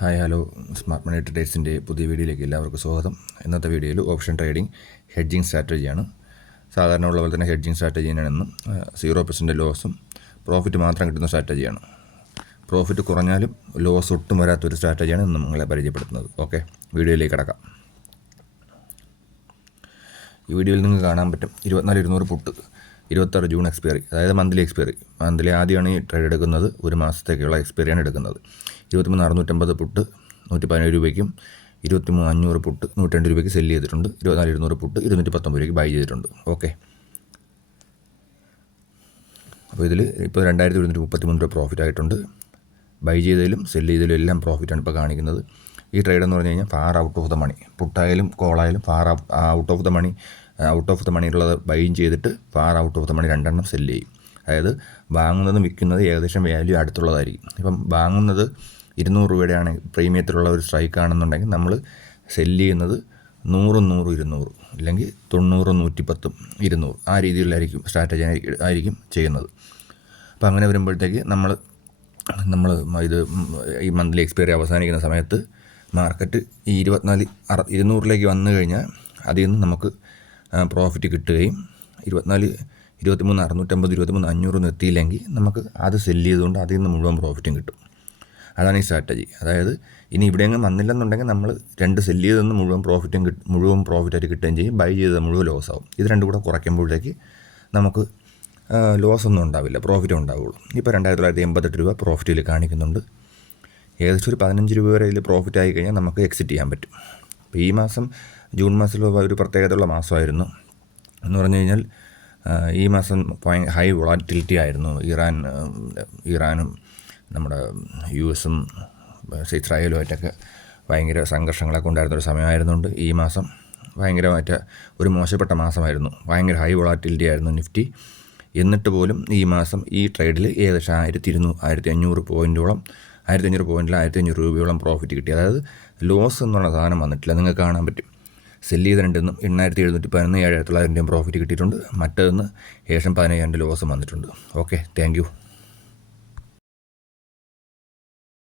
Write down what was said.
Hi hello smart money ട്രേഡേഴ്സിൻ്റെ പുതിയ വീഡിയോയിലേക്ക് എല്ലാവർക്കും സ്വാഗതം. ഇന്നത്തെ വീഡിയോയിൽ ഓപ്ഷൻ ട്രേഡിംഗ് ഹെഡ്ജിങ് സ്ട്രാറ്റജിയാണ്. സാധാരണ ഉള്ള പോലെ തന്നെ ഹെഡ്ജിങ് സ്ട്രാറ്റജി തന്നെയാണെന്നും 0% ലോസും പ്രോഫിറ്റ് മാത്രം കിട്ടുന്ന സ്ട്രാറ്റജിയാണ്. പ്രോഫിറ്റ് കുറഞ്ഞാലും ലോസ് ഒട്ടും വരാത്തൊരു സ്ട്രാറ്റജിയാണ് ഇന്ന് നിങ്ങളെ പരിചയപ്പെടുത്തുന്നത്. ഓക്കെ, വീഡിയോയിലേക്ക് കിടക്കാം. ഈ വീഡിയോയിൽ നിങ്ങൾക്ക് കാണാൻ പറ്റും 24,200 പുട്ട് 26 ജൂൺ എക്സ്പയറി, അതായത് മന്ത്ലി എക്സ്പയറി. മന്ത്ലി ആദ്യമാണ് ഈ ട്രേഡ് എടുക്കുന്നത്, ഒരു മാസത്തേക്കുള്ള എക്സ്പയറിയാണ് എടുക്കുന്നത്. 23,650 പുട്ട് 117 രൂപയ്ക്കും 23,500 പുട്ട് 102 രൂപയ്ക്ക് സെല്ല് ചെയ്തിട്ടുണ്ട്. 24,200 പുട്ട് 219 രൂപയ്ക്ക് ബൈ ചെയ്തിട്ടുണ്ട്. ഓക്കെ, അപ്പോൾ ഇതിൽ ഇപ്പോൾ 2,133 രൂപ പ്രോഫിറ്റ് ആയിട്ടുണ്ട്. ബൈ ചെയ്തതിലും സെല്ല് ചെയ്തതിലും എല്ലാം പ്രോഫിറ്റാണ് ഇപ്പോൾ കാണിക്കുന്നത്. ഈ ട്രേഡ് എന്ന് പറഞ്ഞു കഴിഞ്ഞാൽ far out of the money, പുട്ടായാലും കോളായാലും ഫാർ ഔട്ട് ഓഫ് ദ മണിയുള്ളത് ബൈയും ചെയ്തിട്ട് far out of the money രണ്ടെണ്ണം സെല്ല് ചെയ്യും. അതായത് വാങ്ങുന്നതും വിൽക്കുന്നത് ഏകദേശം വാല്യൂ അടുത്തുള്ളതായിരിക്കും. ഇപ്പം വാങ്ങുന്നത് 200 രൂപയുടെയാണ് പ്രീമിയത്തിലുള്ള ഒരു സ്ട്രൈക്ക് ആണെന്നുണ്ടെങ്കിൽ നമ്മൾ സെല്ല് ചെയ്യുന്നത് 100, 200 ഇല്ലെങ്കിൽ 90, 110, 200 ആ രീതിയിലായിരിക്കും സ്ട്രാറ്റജി ആയിരിക്കും ചെയ്യുന്നത്. അപ്പോൾ അങ്ങനെ വരുമ്പോഴത്തേക്ക് നമ്മൾ ഇത് ഈ മന്ത്ലി എക്സ്പയറി അവസാനിക്കുന്ന സമയത്ത് മാർക്കറ്റ് ഈ 200 വന്നു കഴിഞ്ഞാൽ അതിൽ നിന്ന് നമുക്ക് പ്രോഫിറ്റ് കിട്ടുകയും 23,650 23,500 എത്തിയില്ലെങ്കിൽ നമുക്ക് അത് സെല്ല് ചെയ്തുകൊണ്ട് അതിൽ നിന്ന് മുഴുവൻ പ്രോഫിറ്റും കിട്ടും. അതാണ് ഈ സ്ട്രാറ്റജി. അതായത് ഇനി ഇവിടെയെങ്കിലും വന്നില്ലെന്നുണ്ടെങ്കിൽ നമ്മൾ രണ്ട് സെല്ല് ചെയ്തെന്ന് മുഴുവൻ പ്രോഫിറ്റായിട്ട് കിട്ടുകയും ചെയ്യും, ബൈ ചെയ്തത് മുഴുവൻ ലോസ് ആവും. ഇത് രണ്ടും കൂടെ കുറയ്ക്കുമ്പോഴത്തേക്ക് നമുക്ക് ലോസൊന്നും ഉണ്ടാവില്ല, പ്രോഫിറ്റും ഉണ്ടാവുള്ളൂ. ഇപ്പോൾ 2,988 രൂപ പ്രോഫിറ്റിൽ കാണിക്കുന്നുണ്ട്. ഏകദേശം ഒരു 15 രൂപ വരെ ഇതിൽ പ്രോഫിറ്റ് ആയി കഴിഞ്ഞാൽ നമുക്ക് എക്സിറ്റ് ചെയ്യാൻ പറ്റും. അപ്പോൾ ഈ മാസം ജൂൺ മാസത്തിൽ ഒരു പ്രത്യേകതയുള്ള മാസമായിരുന്നു എന്ന് പറഞ്ഞു കഴിഞ്ഞാൽ ഈ മാസം ഹൈ വൊളാറ്റിലിറ്റി ആയിരുന്നു. ഇറാനും നമ്മുടെ US-ഉം ഇസ്രായേലുമായിട്ടൊക്കെ ഭയങ്കര സംഘർഷങ്ങളൊക്കെ ഉണ്ടായിരുന്നൊരു സമയമായിരുന്നുകൊണ്ട് ഈ മാസം ഭയങ്കരമായിട്ട് ഒരു മോശപ്പെട്ട മാസമായിരുന്നു. ഭയങ്കര ഹൈ വൊളാറ്റിലിറ്റി ആയിരുന്നു നിഫ്റ്റി. എന്നിട്ട് പോലും ഈ മാസം ഈ ട്രേഡിൽ ഏകദേശം 1,500 പോയിൻറ്റോളം 1,500 പോയിൻറ്റിൽ 1,500 രൂപയോളം പ്രോഫിറ്റ് കിട്ടി. അതായത് ലോസ് എന്നുള്ള സാധനം വന്നിട്ടില്ല. നിങ്ങൾക്ക് കാണാൻ പറ്റും. സെല്ല് ചെയ്ത രണ്ടെന്നും 8,711 7,900 പ്രോഫിറ്റ് കിട്ടിയിട്ടുണ്ട്. മറ്റേതെന്ന് ഏകദേശം 15,000 ലോസും വന്നിട്ടുണ്ട്. Okay, thank you.